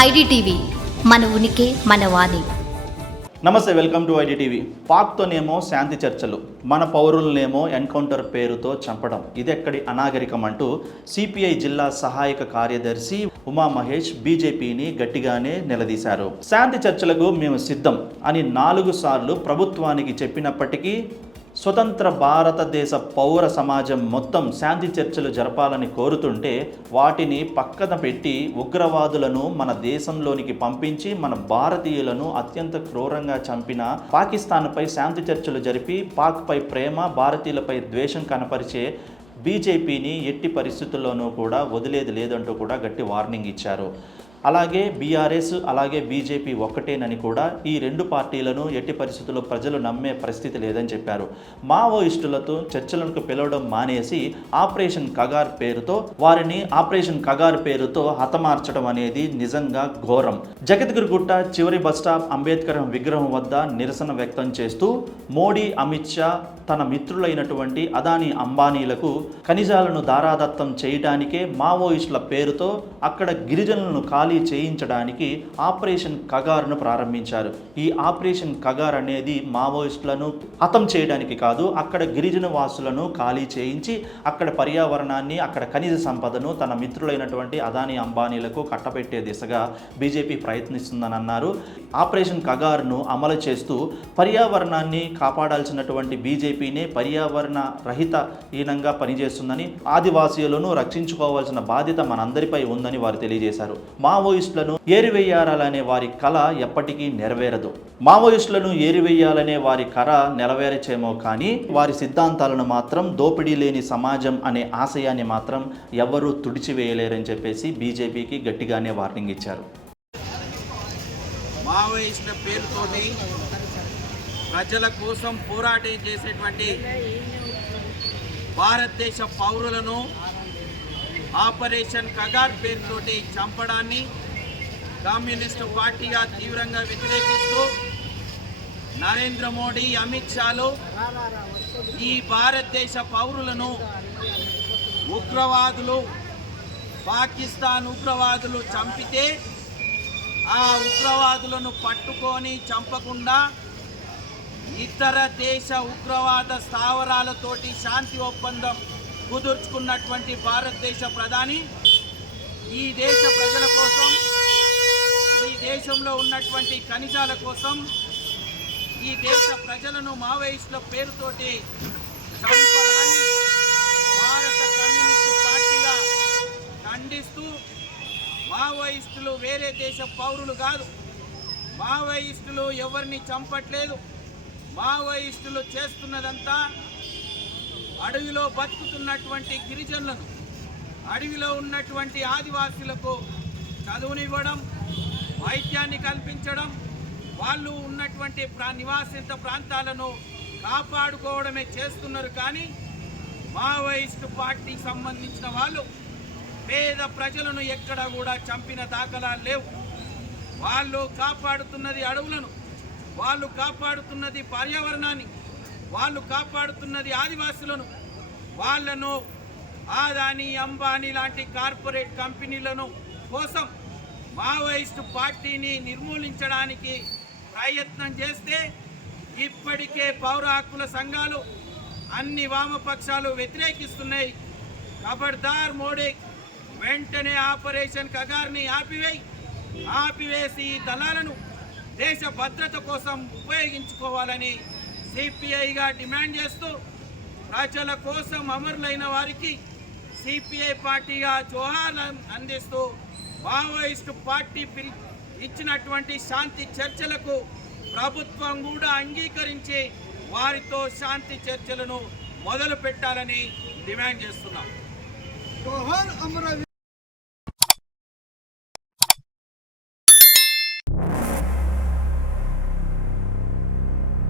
IDTV మన ఉనికి మన వాణి. నమస్తే వెల్కమ్ టు ఐడిటీవీ. పాక్తోనేమో శాంతి చర్చలు మన పౌరులనేమో ఎన్కౌంటర్ పేరుతో చంపడం ఇదెక్కడి అనాగరికం అంటూ సిపిఐ జిల్లా సహాయక కార్యదర్శి ఉమా మహేష్ బీజేపీని గట్టిగానే నిలదీశారు. శాంతి చర్చలకు మేము సిద్ధం అని నాలుగు సార్లు ప్రభుత్వానికి చెప్పినప్పటికీ స్వతంత్ర భారతదేశ పౌర సమాజం మొత్తం శాంతి చర్చలు జరపాలని కోరుతుంటే వాటిని పక్కన పెట్టి ఉగ్రవాదులను మన దేశంలోనికి పంపించి మన భారతీయులను అత్యంత క్రూరంగా చంపిన పాకిస్తాన్పై శాంతి చర్చలు జరిపి పాక్పై ప్రేమ భారతీయులపై ద్వేషం కనపరిచే బీజేపీని ఎట్టి పరిస్థితుల్లోనూ కూడా వదిలేది లేదంటూ కూడా గట్టి వార్నింగ్ ఇచ్చారు. అలాగే బీఆర్ఎస్ అలాగే బీజేపీ ఒక్కటేనని కూడా ఈ రెండు పార్టీలను ఎట్టి పరిస్థితుల్లో ప్రజలు నమ్మే పరిస్థితి లేదని చెప్పారు. మావోయిస్టులతో చర్చలకు పిలవడం మానేసి ఆపరేషన్ కగార్ పేరుతో వారిని ఆపరేషన్ కగార్ పేరుతో హతమార్చడం అనేది నిజంగా ఘోరం. జగద్గిరిగుట్ట చివరి బస్ స్టాప్ అంబేద్కర్ విగ్రహం వద్ద నిరసన వ్యక్తం చేస్తూ మోడీ అమిత్ షా తన మిత్రులైనటువంటి అదానీ అంబానీలకు ఖనిజాలను దారాదత్తం చేయడానికే మావోయిస్టుల పేరుతో అక్కడ గిరిజనులను ఖాళీ చేయించడానికి ఆపరేషన్ కగార్ను ప్రారంభించారు. ఈ ఆపరేషన్ కగార్ అనేది మావోయిస్టులను హతం చేయడానికి కాదు అక్కడ గిరిజన వాసులను ఖాళీ చేయించి అక్కడ పర్యావరణాన్ని అక్కడ ఖనిజ సంపదను తన మిత్రులైనటువంటి అదానీ అంబానీలకు కట్టబెట్టే దిశగా బీజేపీ ప్రయత్నిస్తుందని అన్నారు. ఆపరేషన్ కగార్ను అమలు చేస్తూ పర్యావరణాన్ని కాపాడాల్సినటువంటి బీజేపీనే పర్యావరణ రహిత హీనంగా పనిచేస్తుందని ఆదివాసీయులను రక్షించుకోవాల్సిన బాధ్యత మనందరిపై ఉందని వారు తెలియజేశారు. మావోయిస్టులను ఏరివేయాలనే వారి కళ ఎప్పటికీ నెరవేరదు. మావోయిస్టులను ఏరివేయాలనే వారి కళ నెరవేరచేమో కానీ వారి సిద్ధాంతాలను మాత్రం దోపిడీ లేని సమాజం అనే ఆశయాన్ని మాత్రం ఎవ్వరూ తుడిచివేయలేరని చెప్పేసి బీజేపీకి గట్టిగానే వార్నింగ్ ఇచ్చారు. మావోయిస్టుల పేరుతోటి ప్రజల కోసం పోరాటం చేసేటువంటి భారతదేశ పౌరులను ఆపరేషన్ కగార్ పేరుతోటి చంపడాన్ని కమ్యూనిస్టు పార్టీగా తీవ్రంగా వ్యతిరేకిస్తూ నరేంద్ర మోడీ అమిత్ షాలు ఈ భారతదేశ పౌరులను ఉగ్రవాదులు పాకిస్తాన్ ఉగ్రవాదులు చంపితే ఆ ఉగ్రవాదులను పట్టుకొని చంపకుండా ఇతర దేశ ఉగ్రవాద స్థావరాలతోటి శాంతి ఒప్పందం కుదుర్చుకున్నటువంటి భారతదేశ ప్రధాని ఈ దేశ ప్రజల కోసం ఈ దేశంలో ఉన్నటువంటి ఖనిజాల కోసం ఈ దేశ ప్రజలను మావోయిస్టుల పేరుతోటి చంపడాన్ని భారత కమ్యూనిస్టు పార్టీగా ఖండిస్తూ మావోయిస్టులు వేరే దేశ పౌరులు కాదు. మావోయిస్టులు ఎవరిని చంపట్లేదు. మావోయిస్టులు చేస్తున్నదంతా అడవిలో బతుకుతున్నటువంటి గిరిజనులను అడవిలో ఉన్నటువంటి ఆదివాసులకు చదువునివ్వడం వైద్యాన్ని కల్పించడం వాళ్ళు ఉన్నటువంటి ప్రా నివాసిత ప్రాంతాలను కాపాడుకోవడమే చేస్తున్నారు. కానీ మావోయిస్ట్ పార్టీకి సంబంధించిన వాళ్ళు పేద ప్రజలను ఎక్కడ కూడా చంపిన దాఖలాలు లేవు. వాళ్ళు కాపాడుతున్నది అడవులను వాళ్ళు కాపాడుతున్నది పర్యావరణాన్ని వాళ్ళు కాపాడుతున్నది ఆదివాసులను. వాళ్ళను ఆదాని అంబానీ లాంటి కార్పొరేట్ కంపెనీలను కోసం మావోయిస్టు పార్టీని నిర్మూలించడానికి ప్రయత్నం చేస్తే ఇప్పటికే పౌర హక్కుల సంఘాలు అన్ని వామపక్షాలు వ్యతిరేకిస్తున్నాయి. ఖబర్దార్ మోడీ వెంటనే ఆపరేషన్ కగార్ని ఆపివేయి. ఆపివేసి ఈ దళాలను దేశ భద్రత కోసం ఉపయోగించుకోవాలని సిపిఐగా డిమాండ్ చేస్తూ ప్రజల కోసం అమరులైన వారికి సిపిఐ పార్టీగా జోహార్ అందిస్తూ మావోయిస్టు పార్టీ పిల్ ఇచ్చినటువంటి శాంతి చర్చలకు ప్రభుత్వం కూడా అంగీకరించి వారితో శాంతి చర్చలను మొదలు పెట్టాలని డిమాండ్ చేస్తున్నాం.